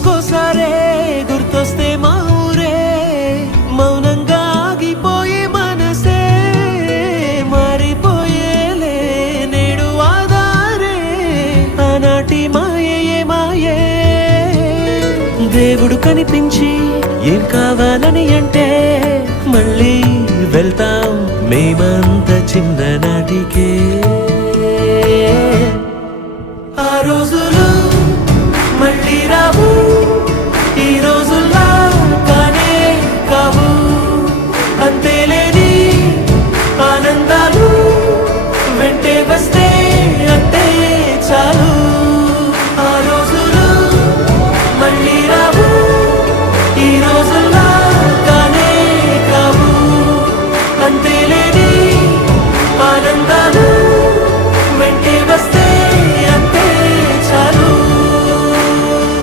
ఎందుకోసారే గుర్తొస్తే మా ఊరే మౌనంగా ఆగిపోయే మనసే మారిపోయేలే నేడు ఆధారే ఆనాటి మాయే మాయే దేవుడు కనిపించి ఏం కావాలని అంటే మళ్ళీ వెళ్తాం మేమంత చిన్ననాటికే